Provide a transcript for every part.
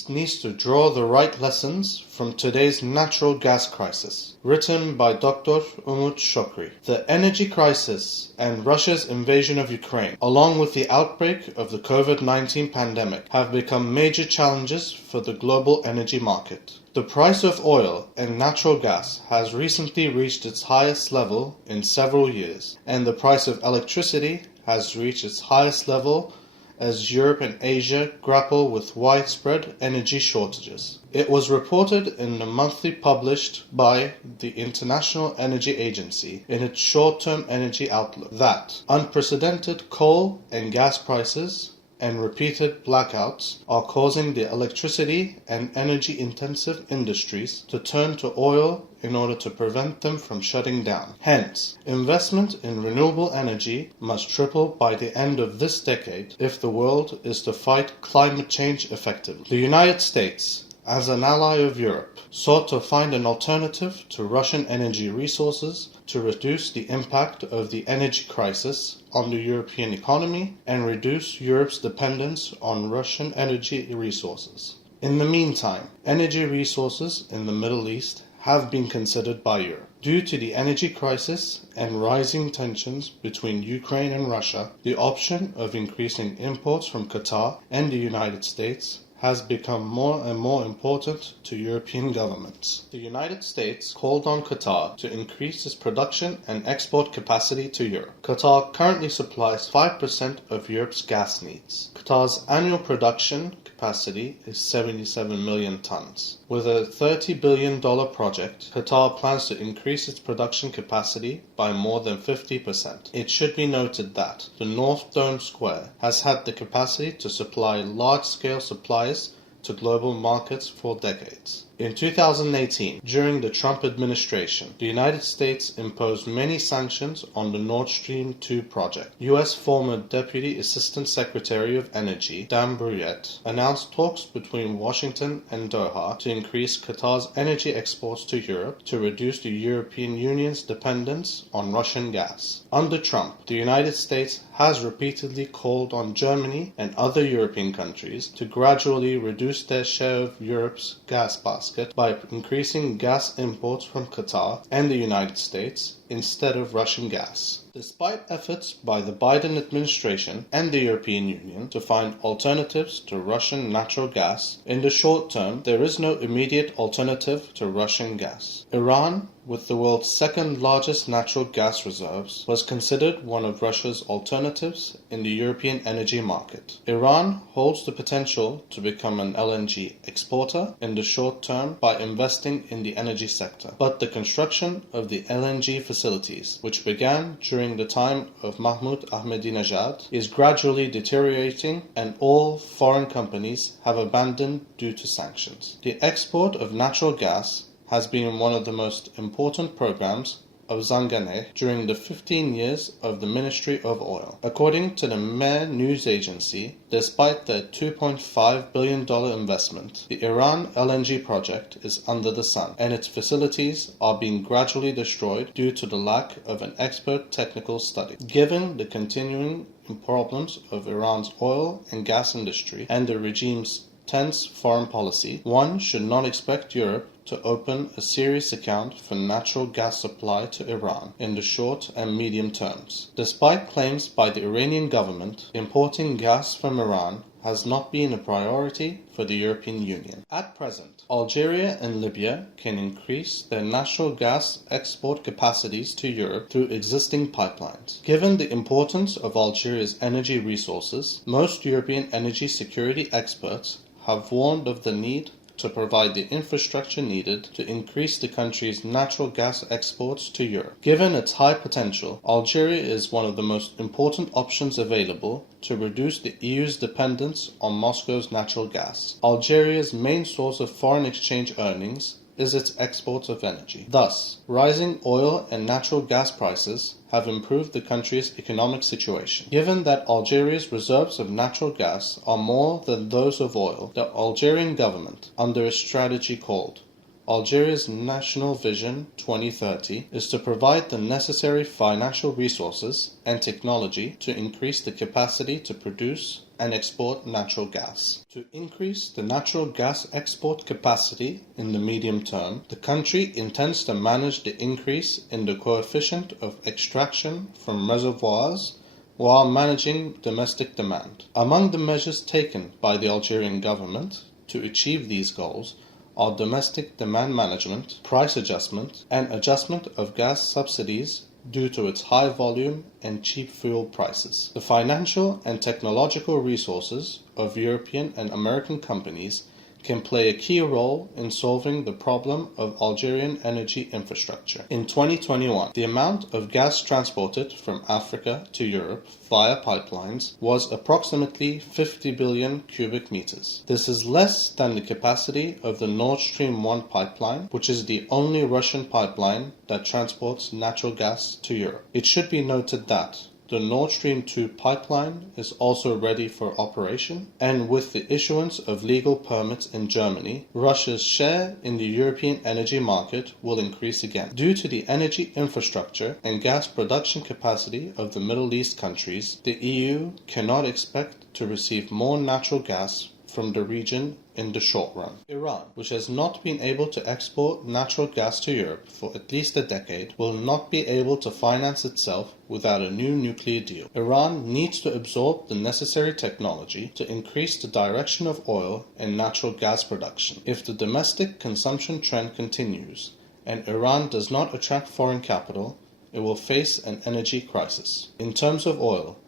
East needs to draw the right lessons from today's natural gas crisis. Written by Dr. Umud Shokri. The energy crisis and Russia's invasion of Ukraine, along with the outbreak of the COVID-19 pandemic, have become major challenges for the global energy market. The price of oil and natural gas has recently reached its highest level in several years, and the price of electricity has reached its highest level as Europe and Asia grapple with widespread energy shortages. It was reported in the monthly published by the International Energy Agency in its short-term energy outlook that unprecedented coal and gas prices and repeated blackouts are causing the electricity and energy-intensive industries to turn to oil in order to prevent them from shutting down. Hence, investment in renewable energy must triple by the end of this decade if the world is to fight climate change effectively. The United States, as an ally of Europe, sought to find an alternative to Russian energy resources to reduce the impact of the energy crisis on the European economy and reduce Europe's dependence on Russian energy resources. In the meantime, energy resources in the Middle East have been considered by Europe. Due to the energy crisis and rising tensions between Ukraine and Russia, the option of increasing imports from Qatar and the United States has become more and more important to European governments. The United States called on Qatar to increase its production and export capacity to Europe. Qatar currently supplies 5% of Europe's gas needs. Qatar's annual production capacity is 77 million tons. With a $30 billion project, Qatar plans to increase its production capacity by more than 50%. It should be noted that the North Dome Square has had the capacity to supply large-scale supplies to global markets for decades. In 2018, during the Trump administration, the United States imposed many sanctions on the Nord Stream 2 project. U.S. former Deputy Assistant Secretary of Energy, Dan Brouillette, announced talks between Washington and Doha to increase Qatar's energy exports to Europe to reduce the European Union's dependence on Russian gas. Under Trump, the United States has repeatedly called on Germany and other European countries to gradually reduce their share of Europe's gas basket by increasing gas imports from Qatar and the United States instead of Russian gas. Despite efforts by the Biden administration and the European Union to find alternatives to Russian natural gas, in the short term there is no immediate alternative to Russian gas. Iran, with the world's second largest natural gas reserves, was considered one of Russia's alternatives in the European energy market. Iran holds the potential to become an LNG exporter in the short term by investing in the energy sector, but the construction of the LNG facilities, which began during the time of Mahmoud Ahmadinejad, is gradually deteriorating and all foreign companies have abandoned due to sanctions. The export of natural gas has been one of the most important programs of Zanganeh during the 15 years of the Ministry of Oil. According to the Mehr news agency, despite their $2.5 billion investment, the Iran LNG project is under the sun, and its facilities are being gradually destroyed due to the lack of an expert technical study. Given the continuing problems of Iran's oil and gas industry and the regime's tense foreign policy, one should not expect Europe to open a serious account for natural gas supply to Iran in the short and medium terms. Despite claims by the Iranian government, importing gas from Iran has not been a priority for the European Union. At present, Algeria and Libya can increase their natural gas export capacities to Europe through existing pipelines. Given the importance of Algeria's energy resources, most European energy security experts have warned of the need to provide the infrastructure needed to increase the country's natural gas exports to Europe. Given its high potential, Algeria is one of the most important options available to reduce the EU's dependence on Moscow's natural gas. Algeria's main source of foreign exchange earnings is its exports of energy. Thus, rising oil and natural gas prices have improved the country's economic situation. Given that Algeria's reserves of natural gas are more than those of oil, the Algerian government, under a strategy called Algeria's National Vision 2030, is to provide the necessary financial resources and technology to increase the capacity to produce and export natural gas. To increase the natural gas export capacity in the medium term, the country intends to manage the increase in the coefficient of extraction from reservoirs while managing domestic demand. Among the measures taken by the Algerian government to achieve these goals are domestic demand management, price adjustment, and adjustment of gas subsidies due to its high volume and cheap fuel prices. The financial and technological resources of European and American companies can play a key role in solving the problem of Algerian energy infrastructure. In 2021, the amount of gas transported from Africa to Europe via pipelines was approximately 50 billion cubic meters. This is less than the capacity of the Nord Stream 1 pipeline, which is the only Russian pipeline that transports natural gas to Europe. It should be noted that the Nord Stream 2 pipeline is also ready for operation, and with the issuance of legal permits in Germany, Russia's share in the European energy market will increase again. Due to the energy infrastructure and gas production capacity of the Middle East countries, the EU cannot expect to receive more natural gas from the region in the short run. Iran, which has not been able to export natural gas to Europe for at least a decade, will not be able to finance itself without a new nuclear deal. Iran needs to absorb the necessary technology to increase the direction of oil and natural gas production. If the domestic consumption trend continues and Iran does not attract foreign capital, it will face an energy crisis. In terms of oil,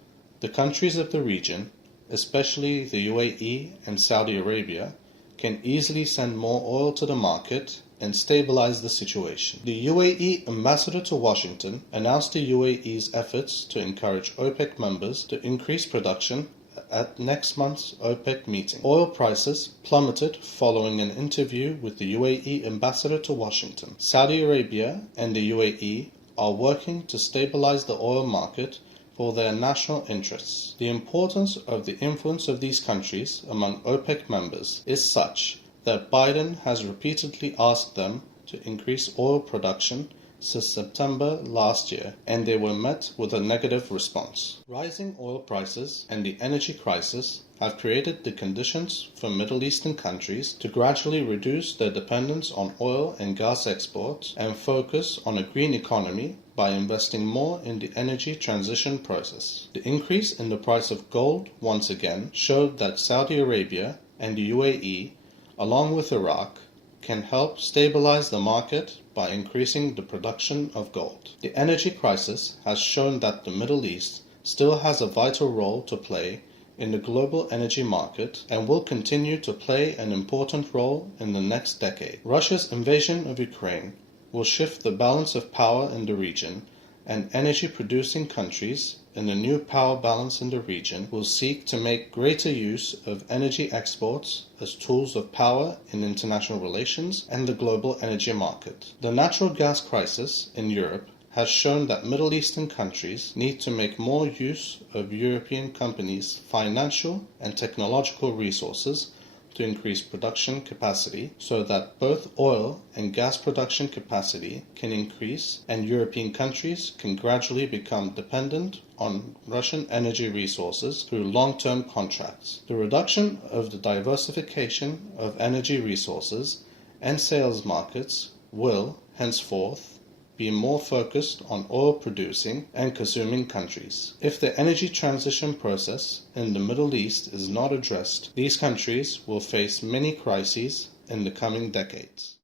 the countries of the region, especially the UAE and Saudi Arabia, can easily send more oil to the market and stabilize the situation. The UAE ambassador to Washington announced the UAE's efforts to encourage OPEC members to increase production at next month's OPEC meeting. Oil prices plummeted following an interview with the UAE ambassador to Washington. Saudi Arabia and the UAE are working to stabilize the oil market for their national interests. The importance of the influence of these countries among OPEC members is such that Biden has repeatedly asked them to increase oil production since September last year, and they were met with a negative response. Rising oil prices and the energy crisis have created the conditions for Middle Eastern countries to gradually reduce their dependence on oil and gas exports and focus on a green economy by investing more in the energy transition process. The increase in the price of gold once again showed that Saudi Arabia and the UAE, along with Iraq, can help stabilize the market by increasing the production of gold. The energy crisis has shown that the Middle East still has a vital role to play in the global energy market and will continue to play an important role in the next decade. Russia's invasion of Ukraine will shift the balance of power in the region, and energy-producing countries in the new power balance in the region will seek to make greater use of energy exports as tools of power in international relations and the global energy market. The natural gas crisis in Europe has shown that Middle Eastern countries need to make more use of European companies' financial and technological resources to increase production capacity so that both oil and gas production capacity can increase and European countries can gradually become dependent on Russian energy resources through long-term contracts. The reduction of the diversification of energy resources and sales markets will, henceforth, be more focused on oil-producing and consuming countries. If the energy transition process in the Middle East is not addressed, these countries will face many crises in the coming decades.